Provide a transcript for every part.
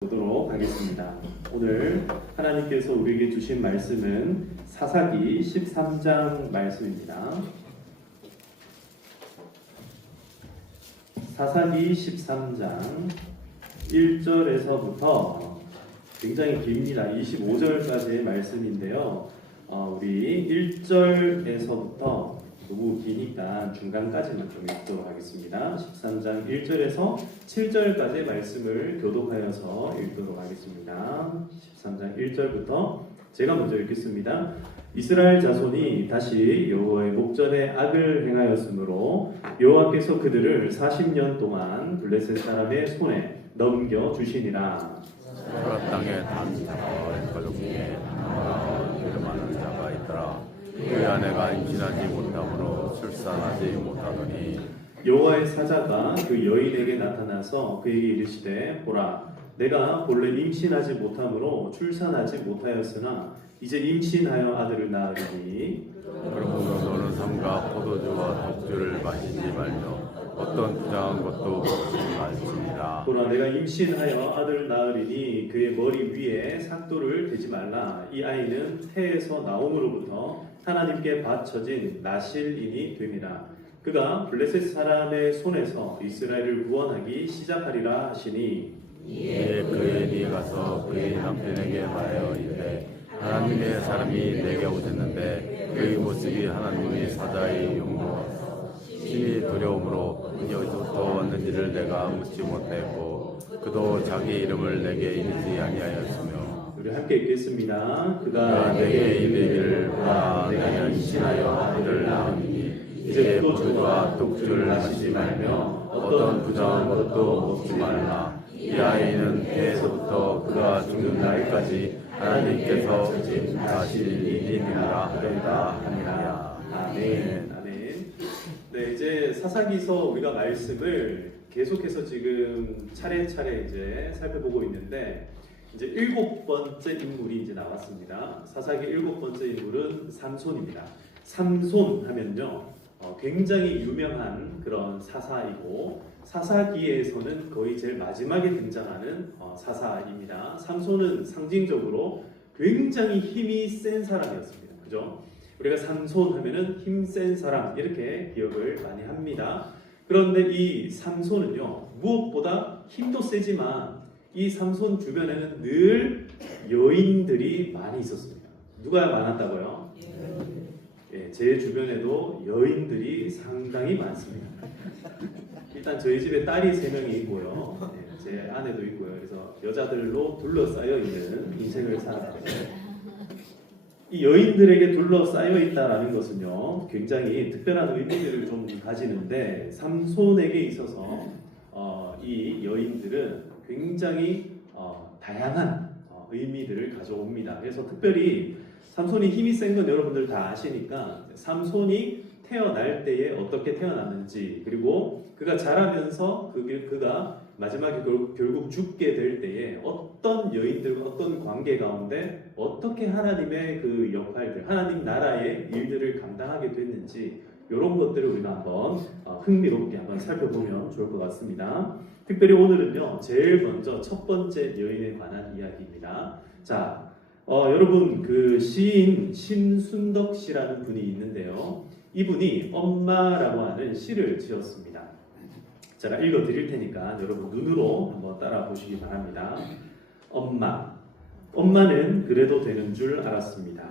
보도록 하겠습니다. 오늘 하나님께서 우리에게 주신 말씀은 사사기 13장 말씀입니다. 사사기 13장 1절에서부터 굉장히 깁니다. 25절까지의 말씀인데요. 우리 1절에서부터 너무 기니까 중간까지만 좀 읽도록 하겠습니다. 13장 1절에서 7절까지의 말씀을 교독하여서 읽도록 하겠습니다. 13장 1절부터 제가 먼저 읽겠습니다. 이스라엘 자손이 다시 여호와의 목전에 악을 행하였으므로 여호와께서 그들을 40년 동안 블레셋 사람의 손에 넘겨 주시니라. 그 땅에 단 가족 중에 이름하는 자가 있더라. 그 아내가 임신하지 못함으로 출산하지 못하더니 여호와의 사자가 그 여인에게 나타나서 그에게 이르시되 보라, 내가 본래 임신하지 못함으로 출산하지 못하였으나 이제 임신하여 아들을 낳으리니 그러므로 너는 삼가 포도주와 독주를 마시지 말며 어떤 부정한 것도 먹지 말지니라. 보라, 내가 임신하여 아들을 낳으리니 그의 머리 위에 삭도를 대지 말라. 이 아이는 태에서 나옴으로부터 하나님께 바쳐진 나실인이 됨이라. 그가 블레셋 사람의 손에서 이스라엘을 구원하기 시작하리라 하시니 이에 그의 니 가서 그의 남편에게 말하여 이르되 하나님의 사람이 내게 오셨는데 그의 모습이 하나님의 사자의 용모라서 신이 두려움으로 여기서부터 왔는지를 내가 묻지 못했고 그도 자기 이름을 내게 이르지 아니하였으며 우리 함께 읽겠습니다. 그가 내게 이르기를 보라, 내가 임신하여 아들을 낳으니 이제 포도주와 독주를 마시지 말며 어떤 부정한 것도 먹지 말라. 이 아이는 태에서부터 그가 죽는 날까지 하나님께서 다시 이기리라 하리라. 아멘. 아멘. 네, 이제 사사기서 우리가 말씀을 계속해서 지금 차례차례 이제 살펴보고 있는데 이제 7번째 인물이 이제 나왔습니다. 사사기 7번째 인물은 삼손입니다. 삼손 하면요, 굉장히 유명한 그런 사사이고 사사기에서는 거의 제일 마지막에 등장하는 사사입니다. 삼손은 상징적으로 굉장히 힘이 센 사람이었습니다. 그죠? 우리가 삼손 하면은 힘센 사람 이렇게 기억을 많이 합니다. 그런데 이 삼손은요, 무엇보다 힘도 세지만 이 삼손 주변에는 늘 여인들이 많이 있었습니다. 누가 많았다고요? 예, 제 주변에도 여인들이 상당히 많습니다. 일단 저희 집에 딸이 3명이 있고요. 예, 제 아내도 있고요. 그래서 여자들로 둘러싸여 있는 인생을 살았어요. 이 여인들에게 둘러싸여 있다라는 것은요, 굉장히 특별한 의미를 좀 가지는데 삼손에게 있어서 이 여인들은 굉장히 다양한 의미들을 가져옵니다. 그래서 특별히 삼손이 힘이 센 건 여러분들 다 아시니까 삼손이 태어날 때에 어떻게 태어났는지, 그리고 그가 자라면서 그가 마지막에 결국 죽게 될 때에 어떤 여인들과 어떤 관계 가운데 어떻게 하나님의 그 역할들, 하나님 나라의 일들을 감당하게 됐는지, 이런 것들을 우리가 한번 흥미롭게 한번 살펴보면 좋을 것 같습니다. 특별히 오늘은요, 제일 먼저 첫 번째 여인에 관한 이야기입니다. 자, 여러분 그 시인 심순덕 씨라는 분이 있는데요. 이분이 엄마라고 하는 시를 지었습니다. 제가 읽어드릴 테니까 여러분 눈으로 한번 따라 보시기 바랍니다. 엄마는 그래도 되는 줄 알았습니다.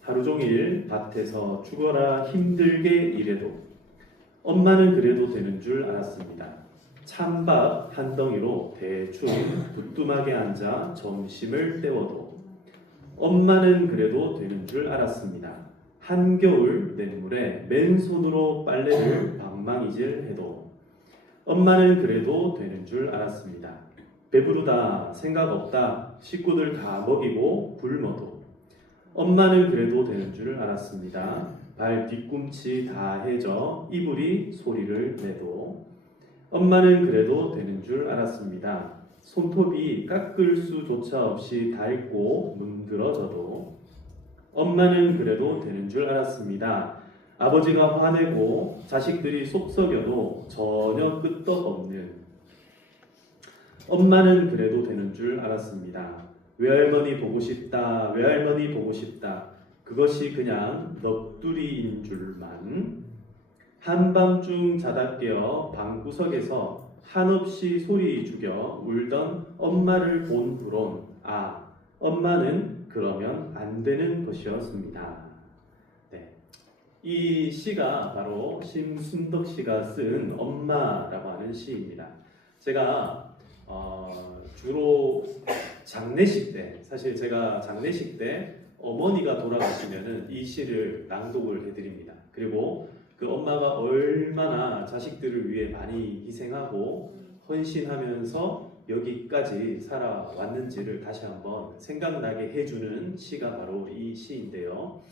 하루 종일 밭에서 죽어라 힘들게 일해도 엄마는 그래도 되는 줄 알았습니다. 찬밥 한 덩이로 대충 부뚜막에 앉아 점심을 때워도 엄마는 그래도 되는 줄 알았습니다. 한겨울 냇물에 맨손으로 빨래를 방망이질 해도 엄마는 그래도 되는 줄 알았습니다. 배부르다, 생각 없다, 식구들 다 먹이고 굶어도 엄마는 그래도 되는 줄 알았습니다. 발 뒤꿈치 다 해져 이불이 소리를 내도 엄마는 그래도 되는 줄 알았습니다. 손톱이 깎을 수조차 없이 닳고 문드러져도 엄마는 그래도 되는 줄 알았습니다. 아버지가 화내고 자식들이 속썩여도 전혀 끄떡없는 엄마는 그래도 되는 줄 알았습니다. 외할머니 보고 싶다, 외할머니 보고 싶다. 그것이 그냥 넋두리인 줄만. 한밤중 자다 깨어 방구석에서 한없이 소리 죽여 울던 엄마를 본 후론 엄마는 그러면 안 되는 것이었습니다. 네. 이 시가 바로 심순덕 씨가 쓴 엄마라고 하는 시입니다. 제가 주로 장례식 때, 사실 제가 장례식 때 어머니가 돌아가시면은 이 시를 낭독을 해드립니다. 그리고 그 엄마가 얼마나 자식들을 위해 많이 희생하고 헌신하면서 여기까지 살아왔는지를 다시 한번 생각나게 해주는 시가 바로 이 시인데요.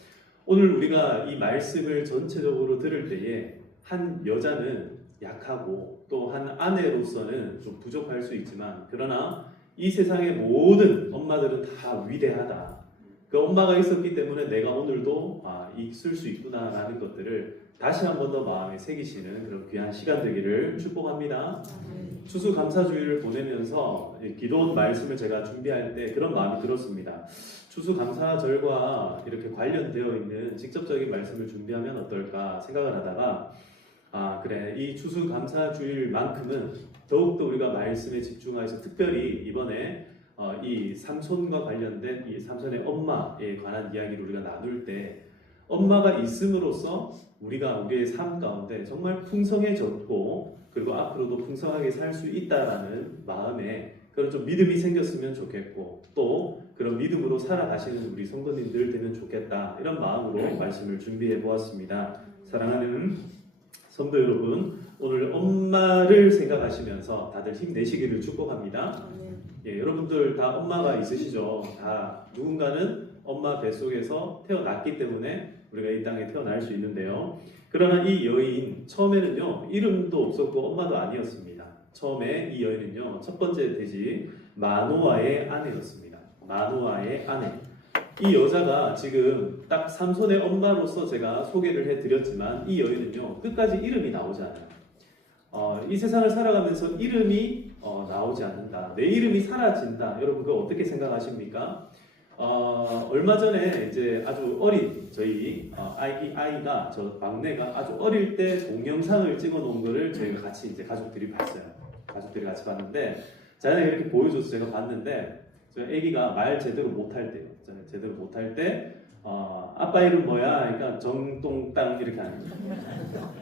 오늘 우리가 이 말씀을 전체적으로 들을 때에 한 여자는 약하고 또 한 아내로서는 좀 부족할 수 있지만, 그러나 이 세상의 모든 엄마들은 다 위대하다. 그 엄마가 있었기 때문에 내가 오늘도 있을 수 있구나라는 것들을 다시 한 번 더 마음에 새기시는 그런 귀한 시간 되기를 축복합니다. 추수감사주일을 보내면서 기도 말씀을 제가 준비할 때 그런 마음이 들었습니다. 추수감사절과 이렇게 관련되어 있는 직접적인 말씀을 준비하면 어떨까 생각을 하다가 그래, 이 추수감사주일만큼은 더욱더 우리가 말씀에 집중해서 특별히 이번에 이 삼손과 관련된 이 삼손의 엄마에 관한 이야기를 우리가 나눌 때 엄마가 있음으로써 우리가 우리의 삶 가운데 정말 풍성해졌고 그리고 앞으로도 풍성하게 살 수 있다라는 마음에 그런 좀 믿음이 생겼으면 좋겠고 또 그런 믿음으로 살아가시는 우리 성도님들 되면 좋겠다, 이런 마음으로 말씀을 준비해 보았습니다. 사랑하는 성도 여러분, 오늘 엄마를 생각하시면서 다들 힘내시기를 축복합니다. 예, 여러분들 다 엄마가 있으시죠? 다 누군가는 엄마 뱃속에서 태어났기 때문에 우리가 이 땅에 태어날 수 있는데요. 그러나 이 여인 처음에는요 이름도 없었고 엄마도 아니었습니다. 처음에 이 여인은요 첫 번째 돼지 마노아의 아내였습니다. 마노아의 아내. 이 여자가 지금 딱 삼손의 엄마로서 제가 소개를 해드렸지만 이 여인은요 끝까지 이름이 나오지 않아요. 이 세상을 살아가면서 이름이 나오지 않는다, 내 이름이 사라진다. 여러분 그거 어떻게 생각하십니까? 얼마 전에 이제 아주 어린 저희 아이가 저 막내가 아주 어릴 때 동영상을 찍어 놓은 거를 저희가 같이 이제 가족들이 봤어요. 가족들이 같이 봤는데 제가 이렇게 보여줘서 제가 봤는데 저 아기가 말 제대로 못할 때요. 제대로 못할 때 아빠 이름 뭐야? 그러니까 정똥땅 이렇게 하는 거예요.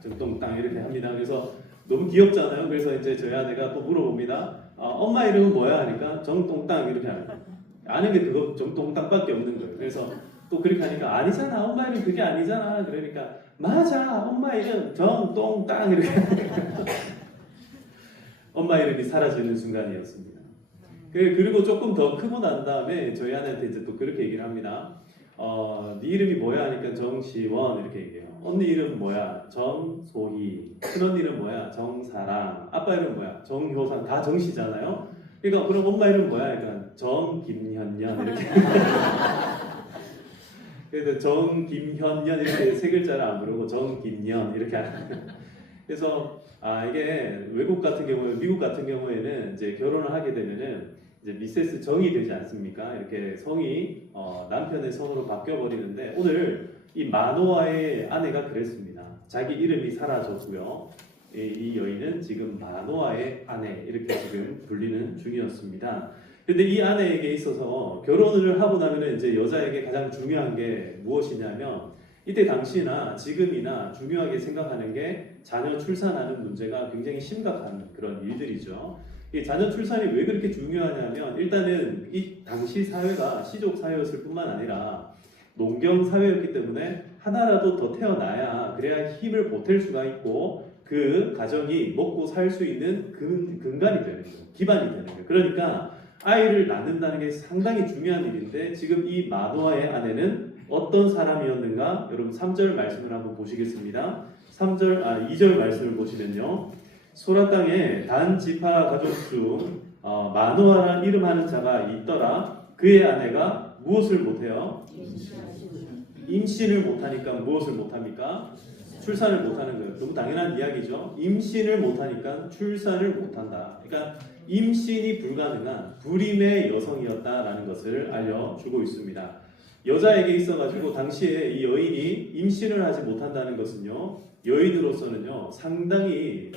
정똥땅 이렇게 합니다. 그래서 너무 귀엽잖아요. 그래서 이제 저희 아내가 또 물어봅니다. 엄마 이름은 뭐야? 하니까 정똥땅 이렇게 하는 거예요. 아는 게 그거 정똥땅밖에 없는 거예요. 그래서 또 그렇게 하니까 아니잖아, 엄마 이름 그게 아니잖아. 그러니까 맞아, 엄마 이름 정똥땅 이렇게 엄마 이름이 사라지는 순간이었습니다. 그리고 조금 더 크고 난 다음에 저희 아내한테 이제 또 그렇게 얘기를 합니다. 네 이름이 뭐야? 하니까 정시원 이렇게 얘기해요. 언니 이름 뭐야? 정소희. 큰언니 이름 뭐야? 정사랑. 아빠 이름 뭐야? 정효상. 다 정시잖아요. 그러니까 그럼 엄마 이름 뭐야? 그러니까 정김현년 이렇게. 그래서 정김현년 이렇게 세 글자를 안 부르고 정김년 이렇게 하는. 그래서 이게 외국 같은 경우에, 미국 같은 경우에는 이제 결혼을 하게 되면은 이제 미세스 정이 되지 않습니까? 이렇게 성이 남편의 성으로 바뀌어 버리는데 오늘 이 마노아의 아내가 그랬습니다. 자기 이름이 사라졌고요. 이 여인은 지금 마노아의 아내 이렇게 지금 불리는 중이었습니다. 근데 이 아내에게 있어서 결혼을 하고 나면 이제 여자에게 가장 중요한 게 무엇이냐면 이때 당시나 지금이나 중요하게 생각하는 게 자녀 출산하는 문제가 굉장히 심각한 그런 일들이죠. 이 자녀 출산이 왜 그렇게 중요하냐면 일단은 이 당시 사회가 시족 사회였을 뿐만 아니라 농경 사회였기 때문에 하나라도 더 태어나야 그래야 힘을 보탤 수가 있고 그 가정이 먹고 살 수 있는 근간이 되는 거예요. 기반이 되는 거예요. 그러니까 아이를 낳는다는 게 상당히 중요한 일인데 지금 이 마노아의 아내는 어떤 사람이었는가? 여러분 3절 말씀을 한번 보시겠습니다. 2절 말씀을 보시면요. 소라 땅에 단 지파 가족 중 마노아라 이름하는 자가 있더라. 그의 아내가 무엇을 못해요? 임신을 못하니까 무엇을 못합니까? 출산을 못하는 거예요. 너무 당연한 이야기죠. 임신을 못하니까 출산을 못한다. 그러니까 임신이 불가능한 불임의 여성이었다라는 것을 알려주고 있습니다. 여자에게 있어가지고 당시에 이 여인이 임신을 하지 못한다는 것은요, 여인으로서는요 상당히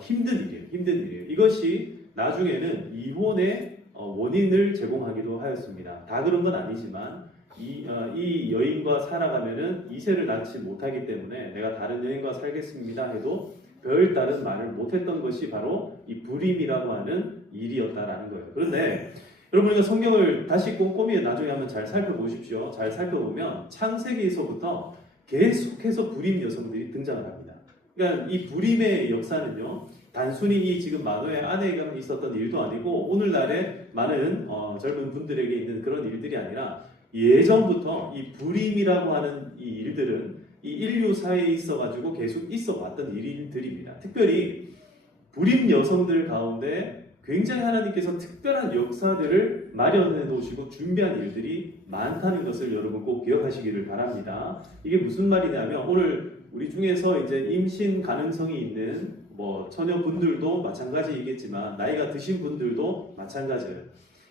힘든 일이에요. 힘든 일이에요. 이것이 나중에는 이혼의 원인을 제공하기도 하였습니다. 다 그런 건 아니지만 이 여인과 살아가면은 이세를 낳지 못하기 때문에 내가 다른 여인과 살겠습니다 해도 별다른 말을 못했던 것이 바로 이 불임이라고 하는 일이었다라는 거예요. 그런데 여러분이 성경을 다시 꼼꼼히 나중에 한번 잘 살펴보십시오. 잘 살펴보면 창세기에서부터 계속해서 불임 여성들이 등장을 합니다. 그러니까 이 불임의 역사는요, 단순히 이 지금 마노의 아내가 있었던 일도 아니고 오늘날의 많은 젊은 분들에게 있는 그런 일들이 아니라 예전부터 이 불임이라고 하는 이 일들은 이 인류 사회에 있어가지고 계속 있어 왔던 일들입니다. 특별히 불임 여성들 가운데 굉장히 하나님께서 특별한 역사들을 마련해 놓으시고 준비한 일들이 많다는 것을 여러분 꼭 기억하시기를 바랍니다. 이게 무슨 말이냐면 오늘 우리 중에서 이제 임신 가능성이 있는 처녀분들도 마찬가지이겠지만 나이가 드신 분들도 마찬가지예요.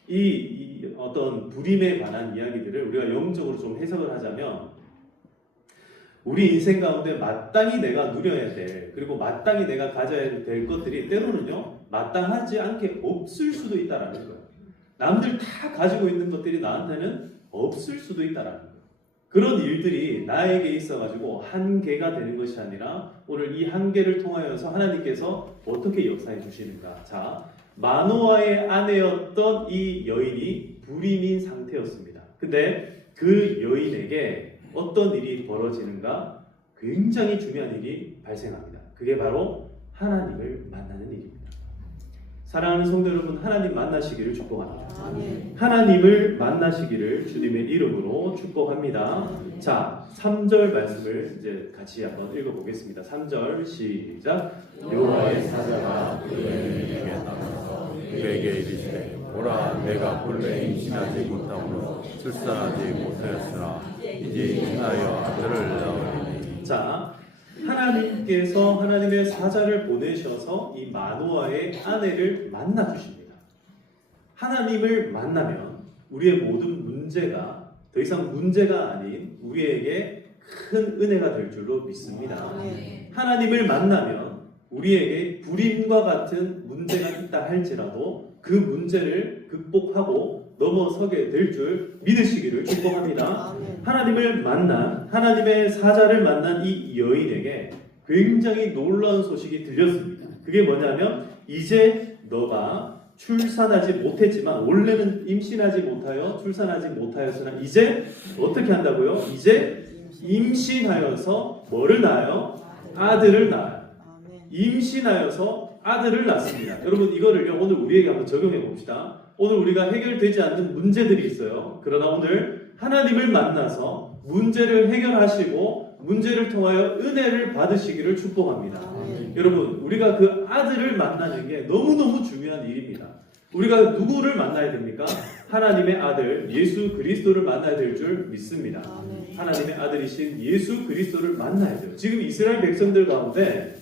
이 어떤 불임에 관한 이야기들을 우리가 영적으로 좀 해석을 하자면 우리 인생 가운데 마땅히 내가 누려야 될 그리고 마땅히 내가 가져야 될 것들이 때로는요 마땅하지 않게 없을 수도 있다라는 거예요. 남들 다 가지고 있는 것들이 나한테는 없을 수도 있다라는 거예요. 그런 일들이 나에게 있어가지고 한계가 되는 것이 아니라 오늘 이 한계를 통하여서 하나님께서 어떻게 역사해 주시는가. 자, 마노아의 아내였던 이 여인이 불임인 상태였습니다. 근데 그 여인에게 어떤 일이 벌어지는가? 굉장히 중요한 일이 발생합니다. 그게 바로 하나님을 만나는 일입니다. 사랑하는 성도 여러분, 하나님 만나시기를 축복합니다. 하나님을 만나시기를 주님의 이름으로 축복합니다. 자, 3절 말씀을 이제 같이 한번 읽어보겠습니다. 3절 시작. 여호와의 사자가 그 여인에게 나타나서 그에게 이르시되 보라 내가 본래 임신하지 못함으로 출산하지 못하였으나 이제 임신하여 아들을 낳으리니. 자, 하나님께서 하나님의 사자를 보내셔서 이 마노아의 아내를 만나 주십니다. 하나님을 만나면 우리의 모든 문제가 더 이상 문제가 아닌 우리에게 큰 은혜가 될 줄로 믿습니다. 하나님을 만나면 우리에게 불임과 같은 문제가 있다 할지라도 그 문제를 극복하고 넘어서게 될 줄 믿으시기를 축복합니다. 하나님을 만난 하나님의 사자를 만난 이 여인에게 굉장히 놀라운 소식이 들렸습니다. 그게 뭐냐면 이제 너가 출산하지 못했지만 원래는 임신하지 못하여 출산하지 못하였으나 이제 어떻게 한다고요? 이제 임신하여서 뭐를 낳아요? 아들을 낳아요. 임신하여서 아들을 낳습니다. 여러분 이거를요 오늘 우리에게 한번 적용해 봅시다. 오늘 우리가 해결되지 않는 문제들이 있어요. 그러나 오늘 하나님을 만나서 문제를 해결하시고 문제를 통하여 은혜를 받으시기를 축복합니다. 여러분 우리가 그 아들을 만나는 게 너무너무 중요한 일입니다. 우리가 누구를 만나야 됩니까? 하나님의 아들 예수 그리스도를 만나야 될 줄 믿습니다. 하나님의 아들이신 예수 그리스도를 만나야 돼요. 지금 이스라엘 백성들 가운데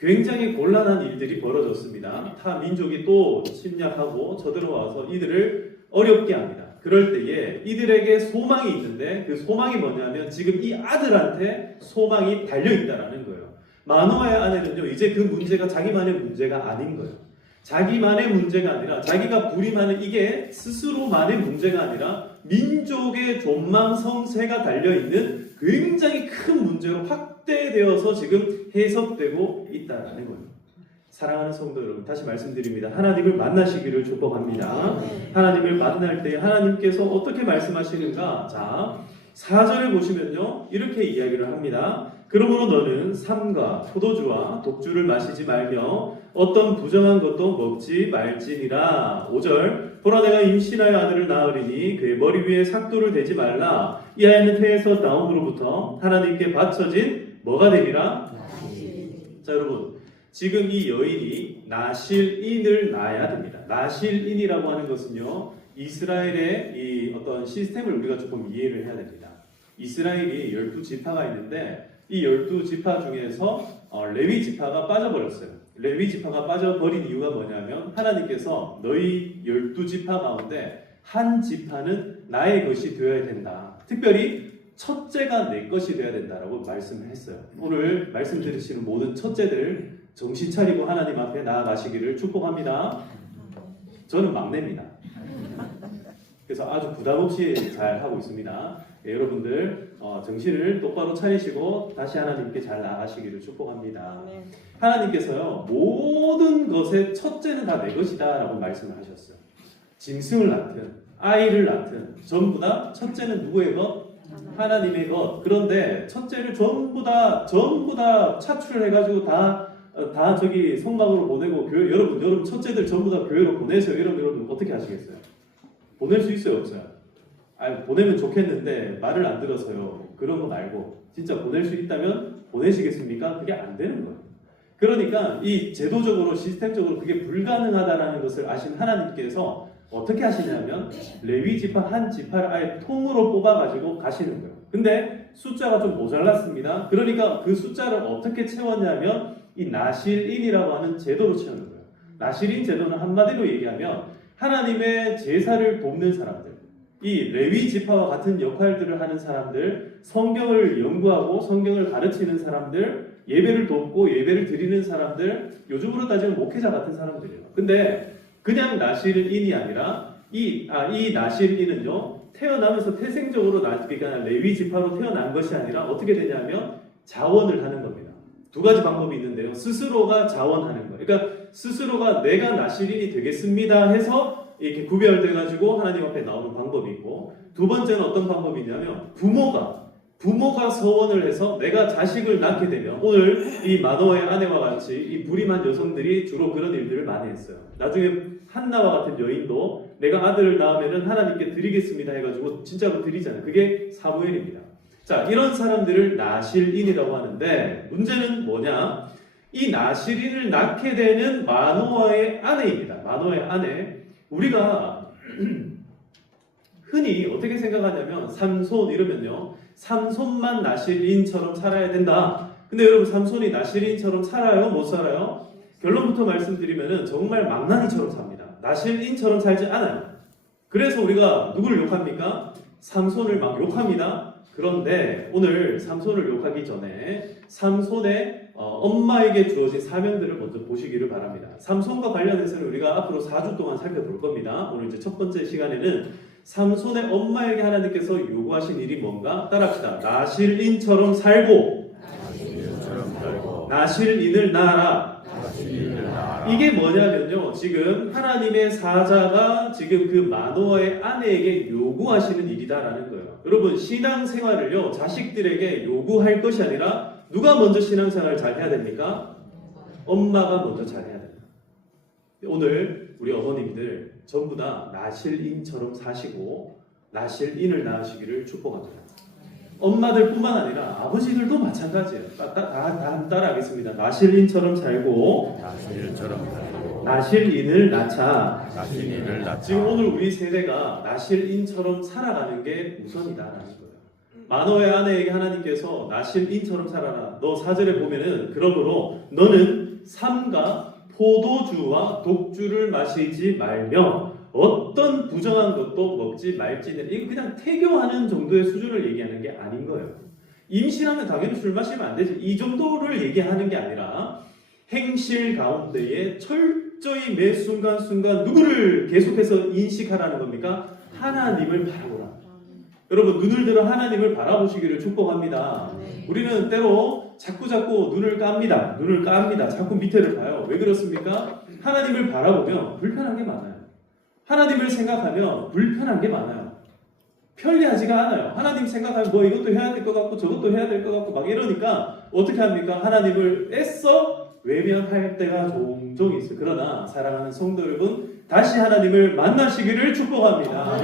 굉장히 곤란한 일들이 벌어졌습니다. 타 민족이 또 침략하고 쳐들어와서 이들을 어렵게 합니다. 그럴 때에 이들에게 소망이 있는데 그 소망이 뭐냐면 지금 이 아들한테 소망이 달려있다라는 거예요. 마노아의 아내는요 이제 그 문제가 자기만의 문제가 아닌 거예요. 자기만의 문제가 아니라 자기가 부림하는 이게 스스로만의 문제가 아니라 민족의 존망 성세가 달려있는 굉장히 큰 문제로 확대되어서 지금 해석되고 있다는 거예요. 사랑하는 성도 여러분 다시 말씀드립니다. 하나님을 만나시기를 축복합니다. 하나님을 만날 때 하나님께서 어떻게 말씀하시는가? 자 4절을 보시면요 이렇게 이야기를 합니다. 그러므로 너는 삼과 포도주와 독주를 마시지 말며 어떤 부정한 것도 먹지 말지니라. 5절 보라 내가 임신하여 아들을 낳으리니 그의 머리 위에 삭도를 대지 말라. 이 아이는 태에서 나옴으로부터 하나님께 바쳐진 뭐가 되리라? 자 여러분 지금 이 여인이 나실인을 낳아야 됩니다. 나실인이라고 하는 것은요 이스라엘의 이 어떤 시스템을 우리가 조금 이해를 해야 됩니다. 이스라엘이 12지파가 있는데 이 12지파 중에서 레위 지파가 빠져버렸어요. 레위 지파가 빠져버린 이유가 뭐냐면 하나님께서 너희 12지파 가운데 한 지파는 나의 것이 되어야 된다. 특별히 첫째가 내 것이 되어야 된다라고 말씀을 했어요. 오늘 말씀 들으시는 모든 첫째들 정신 차리고 하나님 앞에 나아가시기를 축복합니다. 저는 막내입니다. 그래서 아주 부담 없이 잘 하고 있습니다. 예, 여러분들 정신을 똑바로 차리시고 다시 하나님께 잘 나아가시기를 축복합니다. 하나님께서요 모든 것의 첫째는 다 내 것이다 라고 말씀을 하셨어요. 짐승을 낳든 아이를 낳든 전부 다 첫째는 누구의 것? 하나님의 것. 그런데 첫째를 전부 다 차출을 해가지고 다 저기 성막으로 보내고 여러분 첫째들 전부 다 교회로 보내세요. 여러분 어떻게 하시겠어요? 보낼 수 있어요, 없어요? 아니, 보내면 좋겠는데 말을 안 들어서요. 그런 거 말고 진짜 보낼 수 있다면 보내시겠습니까? 그게 안 되는 거예요. 그러니까 이 제도적으로 시스템적으로 그게 불가능하다라는 것을 아신 하나님께서 어떻게 하시냐면 레위 지파 한 지파를 아예 통으로 뽑아가지고 가시는 거예요. 근데 숫자가 좀 모자랐습니다. 그러니까 그 숫자를 어떻게 채웠냐면 이 나실인이라고 하는 제도로 채우는 거예요. 나실인 제도는 한마디로 얘기하면 하나님의 제사를 돕는 사람들, 이 레위 지파와 같은 역할들을 하는 사람들, 성경을 연구하고 성경을 가르치는 사람들, 예배를 돕고 예배를 드리는 사람들, 요즘으로 따지면 목회자 같은 사람들이에요. 근데 그냥 나실인이 아니라 이 나실인은요 태어나면서 태생적으로 그러니까 레위 지파로 태어난 것이 아니라 어떻게 되냐면 자원을 하는 겁니다. 두 가지 방법이 있는데요. 스스로가 자원하는 거예요. 그러니까 스스로가 내가 나실인이 되겠습니다 해서 이렇게 구별돼가지고 하나님 앞에 나오는 방법이 있고, 두 번째는 어떤 방법이 있냐면 부모가 서원을 해서 내가 자식을 낳게 되면, 오늘 이 마노아의 아내와 같이 이 불임한 여성들이 주로 그런 일들을 많이 했어요. 나중에 한나와 같은 여인도 내가 아들을 낳으면 하나님께 드리겠습니다 해가지고 진짜로 드리잖아요. 그게 사무엘입니다. 자, 이런 사람들을 나실인이라고 하는데 문제는 뭐냐? 이 나실인을 낳게 되는 마노아의 아내입니다. 마노아의 아내. 우리가 흔히 어떻게 생각하냐면 삼손 이러면요, 삼손만 나실인처럼 살아야 된다. 근데 여러분 삼손이 나실인처럼 살아요? 못 살아요? 결론부터 말씀드리면은 정말 망나니처럼 삽니다. 나실인처럼 살지 않아요. 그래서 우리가 누구를 욕합니까? 삼손을 막 욕합니다. 그런데 오늘 삼손을 욕하기 전에 삼손의 엄마에게 주어진 사명들을 먼저 보시기를 바랍니다. 삼손과 관련해서는 우리가 앞으로 4주 동안 살펴볼 겁니다. 오늘 이제 첫 번째 시간에는 삼손의 엄마에게 하나님께서 요구하신 일이 뭔가 따라합시다. 나실인처럼 살고 나실인을 낳아라. 이게 뭐냐면요, 지금 하나님의 사자가 지금 그 마노아의 아내에게 요구하시는 일이다라는 거예요. 여러분 신앙생활을요 자식들에게 요구할 것이 아니라 누가 먼저 신앙생활을 잘 해야 됩니까? 엄마가 먼저 잘 해야 됩니다. 오늘 우리 어머님들 전부 다 나실인처럼 사시고 나실인을 낳으시기를 축복합니다. 엄마들뿐만 아니라 아버지들도 마찬가지예요. 다 따라하겠습니다. 나실인처럼 살고 나실인을 낳자. 지금 오늘 우리 세대가 나실인처럼 살아가는 게 우선이다라는 거예요. 마노아의 아내에게 하나님께서 나실인처럼 살아라. 너 4절에 보면은 그러므로 너는 삼가 포도주와 독주를 마시지 말며 어떤 부정한 것도 먹지 말지는, 이거 그냥 태교하는 정도의 수준을 얘기하는 게 아닌 거예요. 임신하면 당연히 술 마시면 안 되지, 이 정도를 얘기하는 게 아니라 행실 가운데에 철저히 매 순간순간 누구를 계속해서 인식하라는 겁니까? 하나님을 바라보라. 여러분 눈을 들어 하나님을 바라보시기를 축복합니다. 우리는 때로 자꾸 눈을 깝니다. 자꾸 밑에를 봐요. 왜 그렇습니까? 하나님을 바라보면 불편한 게 많아요. 하나님을 생각하면 불편한 게 많아요. 편리하지가 않아요. 하나님 생각하면 뭐 이것도 해야 될 것 같고 저것도 해야 될 것 같고 막 이러니까 어떻게 합니까? 하나님을 애써 외면할 때가 종종 있어요. 그러나 사랑하는 성도 여러분, 다시 하나님을 만나시기를 축복합니다.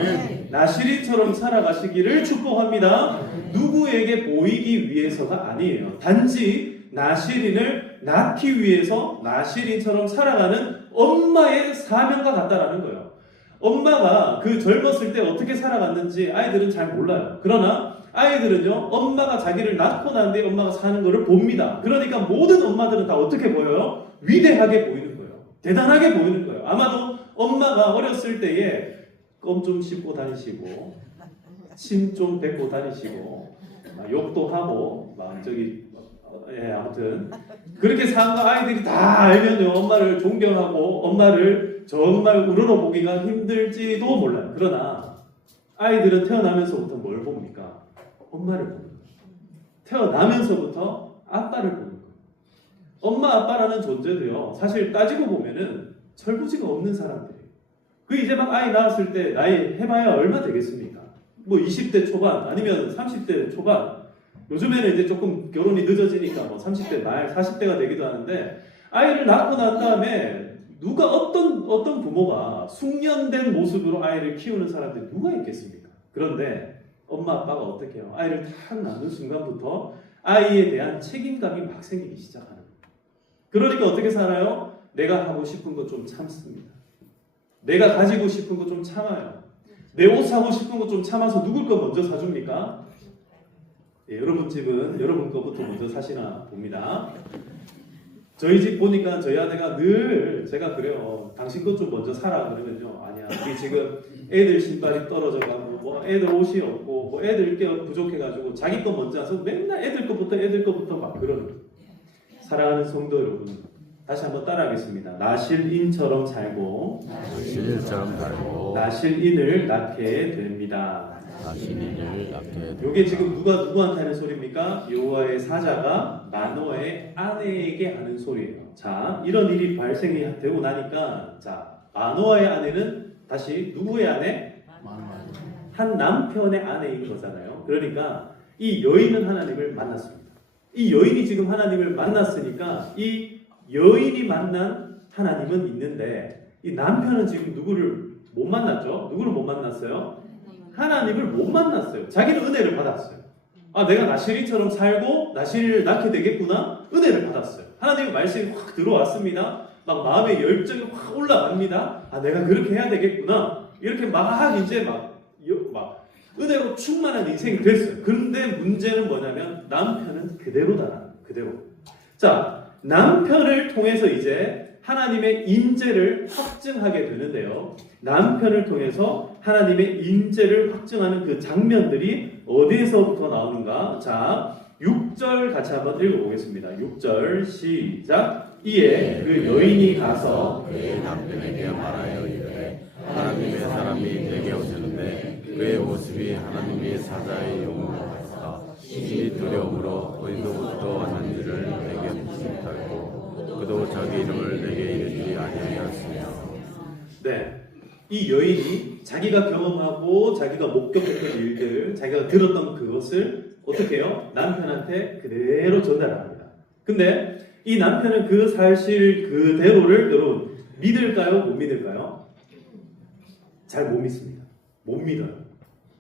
나실인처럼 살아가시기를 축복합니다. 누구에게 보이기 위해서가 아니에요. 단지 나실인을 낳기 위해서 나실인처럼 살아가는 엄마의 사명과 같다라는 거예요. 엄마가 그 젊었을 때 어떻게 살아갔는지 아이들은 잘 몰라요. 그러나 아이들은요, 엄마가 자기를 낳고 난 뒤에 엄마가 사는 거를 봅니다. 그러니까 모든 엄마들은 다 어떻게 보여요? 위대하게 보이는 거예요. 대단하게 보이는 거예요. 아마도 엄마가 어렸을 때에 껌 좀 씹고 다니시고 침 좀 뱉고 다니시고 욕도 하고 막 저기 아무튼 그렇게 산 거 아이들이 다 알면요 엄마를 존경하고 엄마를 정말 우러러보기가 힘들지도 몰라요. 그러나 아이들은 태어나면서부터 뭘 봅니까? 엄마를 봅니다. 태어나면서부터 아빠를 보는 거예요. 엄마 아빠라는 존재도요 사실 따지고 보면은 철부지가 없는 사람들이에요. 그 이제 막 아이 낳았을 때 나이 해봐야 얼마 되겠습니까? 뭐 20대 초반 아니면 30대 초반. 요즘에는 이제 조금 결혼이 늦어지니까 뭐 30대 말 40대가 되기도 하는데 아이를 낳고 난 다음에 누가 어떤 부모가 숙련된 모습으로 아이를 키우는 사람들이 누가 있겠습니까? 그런데 엄마 아빠가 어떻게 해요? 아이를 탁 낳는 순간부터 아이에 대한 책임감이 막 생기기 시작하는 거예요. 그러니까 어떻게 살아요? 내가 하고 싶은 거 좀 참습니다. 내가 가지고 싶은 거 좀 참아요. 내 옷 사고 싶은 거 좀 참아서 누굴 거 먼저 사줍니까? 예, 여러분 집은 여러분 거부터 먼저 사시나 봅니다. 저희 집 보니까 저희 아내가 늘 제가 그래요. 당신 것 좀 먼저 사라 그러면요. 아니야. 우리 지금 애들 신발이 떨어져가고 뭐 애들 옷이 없고 뭐 애들 게 부족해가지고 자기 거 먼저 와서 맨날 애들 거부터 막 그러는 거예요. 사랑하는 성도 여러분, 다시 한번 따라하겠습니다. 나실인처럼 살고 실처럼 살고 나실인을 낳게 됩니다. 나실인을 낳게 됩니다. 요게 지금 누가 누구한테 하는 소리입니까? 여호와의 사자가 마노아의 아내에게 하는 소리예요. 자, 이런 일이 발생이 되고 나니까 자, 마노아의 아내는 다시 누구의 아내? 한 남편의 아내인 거잖아요. 그러니까 이 여인은 하나님을 만났습니다. 이 여인이 지금 하나님을 만났으니까 이 여인이 만난 하나님은 있는데 이 남편은 지금 누구를 못 만났죠? 누구를 못 만났어요? 하나님을 못 만났어요. 자기는 은혜를 받았어요. 아, 내가 나실이처럼 살고 나실이를 낳게 되겠구나? 은혜를 받았어요. 하나님의 말씀이 확 들어왔습니다. 막 마음의 열정이 확 올라갑니다. 아, 내가 그렇게 해야 되겠구나. 이렇게 막 이제 막 은혜로 충만한 인생이 됐어요. 그런데 문제는 뭐냐면 남편은 그대로다. 그대로. 자, 남편을 통해서 이제 하나님의 인재를 확증하게 되는데요. 남편을 통해서 하나님의 인재를 확증하는 그 장면들이 어디에서부터 나오는가? 자, 6절 같이 한번 읽어보겠습니다. 6절 시작. 이에 그 여인이 가서 그의 남편에게 말하여 이르되 하나님의 사람이 내게 오셨는데 그의 모습이 하나님의 사자의 용으로 같사 심히 두려움으로 어디서부터 왔는지를 내게 묻지 못하고 그도 자기 이름을 내게 이르지 아니하였으며. 네, 이 여인이 자기가 경험하고 자기가 목격했던 일들, 자기가 들었던 그것을 어떻게 해요? 남편한테 그대로 전달합니다. 근데 이 남편은 그 사실 그대로를 여러분 믿을까요? 못 믿을까요? 잘 못 믿습니다. 못 믿어요.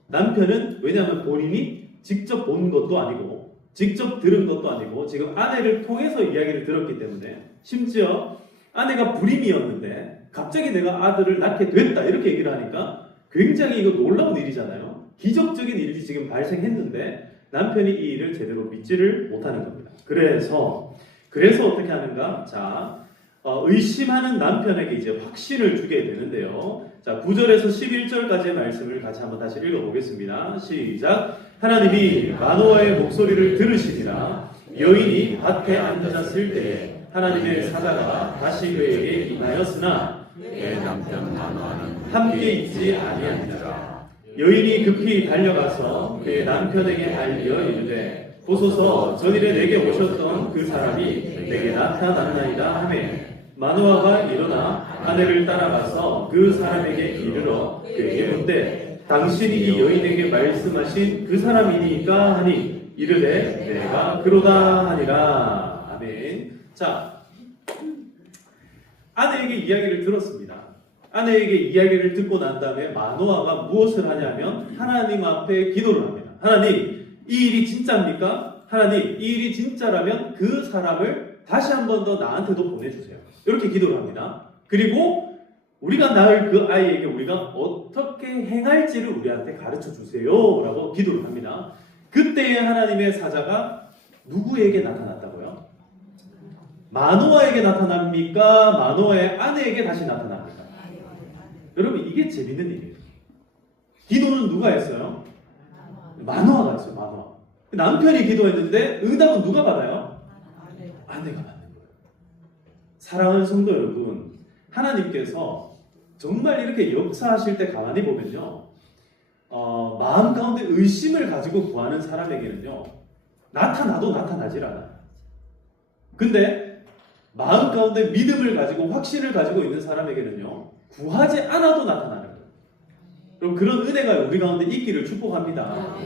남편은 왜냐하면 본인이 직접 본 것도 아니고 직접 들은 것도 아니고 지금 아내를 통해서 이야기를 들었기 때문에 심지어 아내가 불임이었는데 갑자기 내가 아들을 낳게 됐다 이렇게 얘기를 하니까 굉장히 이거 놀라운 일이잖아요. 기적적인 일이 지금 발생했는데 남편이 이 일을 제대로 믿지를 못하는 겁니다. 그래서 어떻게 하는가? 자, 의심하는 남편에게 이제 확신을 주게 되는데요. 자, 9절에서 11절까지의 말씀을 같이 한번 다시 읽어보겠습니다. 시작. 하나님이 마노아의 목소리를 들으시니라. 여인이 밭에 앉았을 때에 하나님의 사자가 다시 그에게 임하였으나 그의 남편 마노아는 함께 있지 아니하니라. 여인이 급히 달려가서 그의 남편에게 알려 이르되 보소서 전일에 내게 오셨던 그 사람이 내게 나타났나이다 하매 마노아가 일어나 아내를 따라가서 그 사람에게 이르러 그에게 묻되 당신이 이 여인에게 말씀하신 그 사람이니까 하니 이르되 내가 그로다 하니라. 아멘. 자, 아내에게 이야기를 들었습니다. 아내에게 이야기를 듣고 난 다음에 마노아가 무엇을 하냐면 하나님 앞에 기도를 합니다. 하나님, 이 일이 진짜입니까? 하나님, 이 일이 진짜라면 그 사람을 다시 한 번 더 나한테도 보내주세요. 이렇게 기도를 합니다. 그리고 우리가 낳을 그 아이에게 우리가 어떻게 행할지를 우리한테 가르쳐 주세요 라고 기도를 합니다. 그때에 하나님의 사자가 누구에게 나타났다고요? 마노아에게 나타납니까? 마노아의 아내에게 다시 나타납니까? 여러분 이게 재밌는 일이에요. 기도는 누가 했어요? 마노아가 했어요. 마노아. 남편이 기도했는데 응답은 누가 받아요? 아내가 받는 거예요. 사랑하는 성도 여러분, 하나님께서 정말 이렇게 역사하실 때 가만히 보면요, 마음 가운데 의심을 가지고 구하는 사람에게는요, 나타나도 나타나질 않아요. 근데 마음 가운데 믿음을 가지고 확신을 가지고 있는 사람에게는요, 구하지 않아도 나타나는 거예요. 그럼 그런 은혜가 우리 가운데 있기를 축복합니다.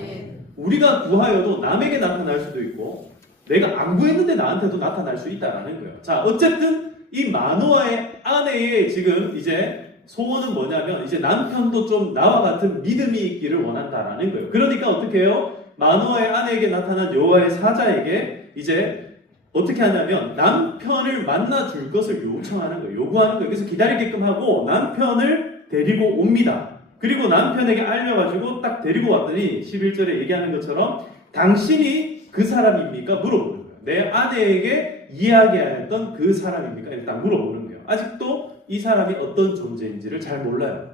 우리가 구하여도 남에게 나타날 수도 있고 내가 안 구했는데 나한테도 나타날 수 있다라는 거예요. 자, 어쨌든 이 마노아의 아내의 지금 이제 소원은 뭐냐면 이제 남편도 좀 나와 같은 믿음이 있기를 원한다라는 거예요. 그러니까 어떻게 해요? 마노아의 아내에게 나타난 여호와의 사자에게 이제 어떻게 하냐면 남편을 만나 줄 것을 요청하는 거예요. 요구하는 거예요. 그래서 기다리게끔 하고 남편을 데리고 옵니다. 그리고 남편에게 알려가지고 딱 데리고 왔더니 11절에 얘기하는 것처럼 당신이 그 사람입니까? 물어보는 거예요. 내 아내에게 이야기하였던 그 사람입니까? 이렇게 딱 물어보는 거예요. 아직도 이 사람이 어떤 존재인지를 잘 몰라요.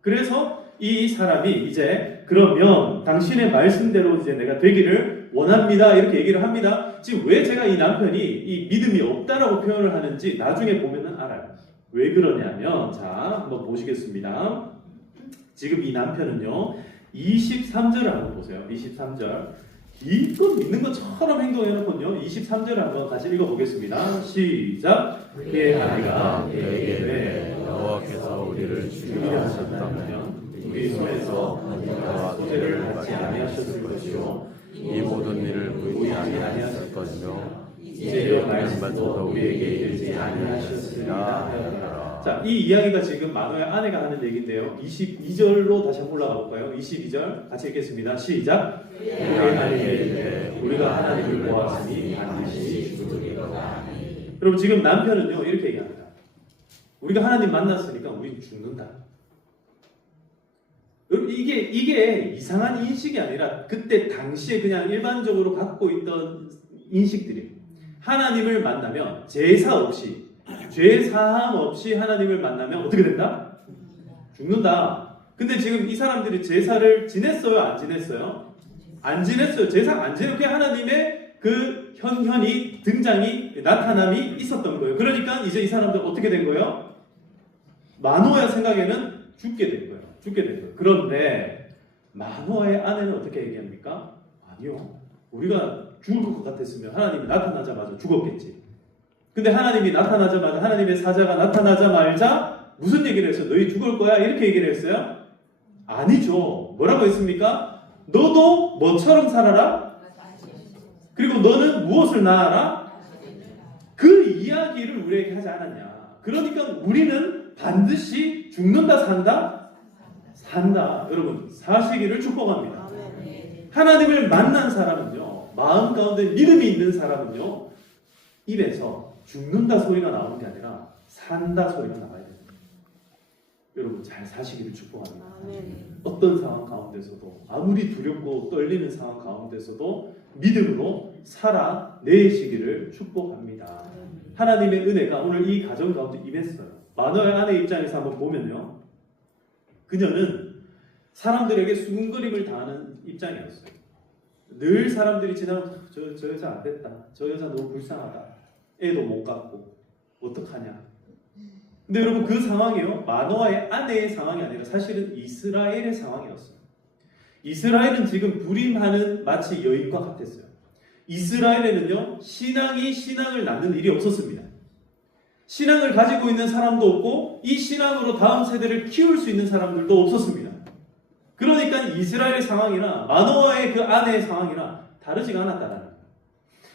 그래서 이 사람이 이제 그러면 당신의 말씀대로 이제 내가 되기를 원합니다. 이렇게 얘기를 합니다. 지금 왜 제가 이 남편이 이 믿음이 없다라고 표현을 하는지 나중에 보면은 알아요. 왜 그러냐면 자 한번 보시겠습니다. 지금 이 남편은요 23절을 한번 보세요. 23절 이껏 믿는 것처럼 행동해놓고요 23절을 한번 다시 읽어보겠습니다. 시작. 그의 아내가 그에게 여호와께서 우리를 죽이려 하셨다면 우리 손에서 번제와 소제를 받지 아니하셨을 것이요 이 모든 일을 보이지 아니하셨을 것이며 이제 말씀마저도 우리에게 이르지 아니하셨으리라 하였더라. 자, 이 이야기가 지금 마노아의 아내가 하는 얘기인데요. 22절로 다시 한번 올라가 볼까요? 22절 같이 읽겠습니다. 시작. 우리가 하나님을 보았으니 반드시 죽으리로다. 여러분 지금 남편은요 이렇게 얘기합니다. 우리가 하나님 만났으니까 우리는 죽는다. 여러분 이게 이상한 인식이 아니라 그때 당시에 그냥 일반적으로 갖고 있던 인식들이에요. 하나님을 만나면 제사 없이 죄 사함 없이 하나님을 만나면 어떻게 된다? 죽는다. 근데 지금 이 사람들이 제사를 지냈어요? 안 지냈어요? 안 지냈어요. 제사 안 지내고 하나님의 그 현현이 등장이 나타남이 있었던 거예요. 그러니까 이제 이 사람들 어떻게 된 거예요? 마노아 생각에는 죽게 된 거예요. 죽게 된 거예요. 그런데 마노아의 아내는 어떻게 얘기합니까? 아니요. 우리가 죽을 것 같았으면 하나님이 나타나자마자 죽었겠지. 근데 하나님이 나타나자마자 하나님의 사자가 나타나자마자 무슨 얘기를 했어요? 너희 죽을 거야? 이렇게 얘기를 했어요? 아니죠. 뭐라고 했습니까? 너도 뭐처럼 살아라? 그리고 너는 무엇을 낳아라? 그 이야기를 우리에게 하지 않았냐. 그러니까 우리는 반드시 죽는다 산다? 산다. 여러분 사시기를 축복합니다. 하나님을 만난 사람은요 마음 가운데 믿음이 있는 사람은요 입에서 죽는다 소리가 나오는 게 아니라 산다 소리가 나와야 됩니다. 여러분 잘 사시기를 축복합니다. 어떤 상황 가운데서도 아무리 두렵고 떨리는 상황 가운데서도 믿음으로 살아내시기를 축복합니다. 하나님의 은혜가 오늘 이 가정 가운데 임했어요. 마노아의 아내 입장에서 한번 보면요 그녀는 사람들에게 수군거림을 당하는 입장이었어요. 늘 사람들이 지나가면 저 여자 안 됐다. 저 여자 너무 불쌍하다. 애도 못 갖고 어떡하냐. 근데 여러분 그 상황이요 마노아의 아내의 상황이 아니라 사실은 이스라엘의 상황이었어요. 이스라엘은 지금 불임하는 마치 여인과 같았어요. 이스라엘에는요 신앙이 신앙을 낳는 일이 없었습니다. 신앙을 가지고 있는 사람도 없고 이 신앙으로 다음 세대를 키울 수 있는 사람들도 없었습니다. 그러니까 이스라엘의 상황이나 마노아의 그 아내의 상황이나 다르지가 않았다는 거예요.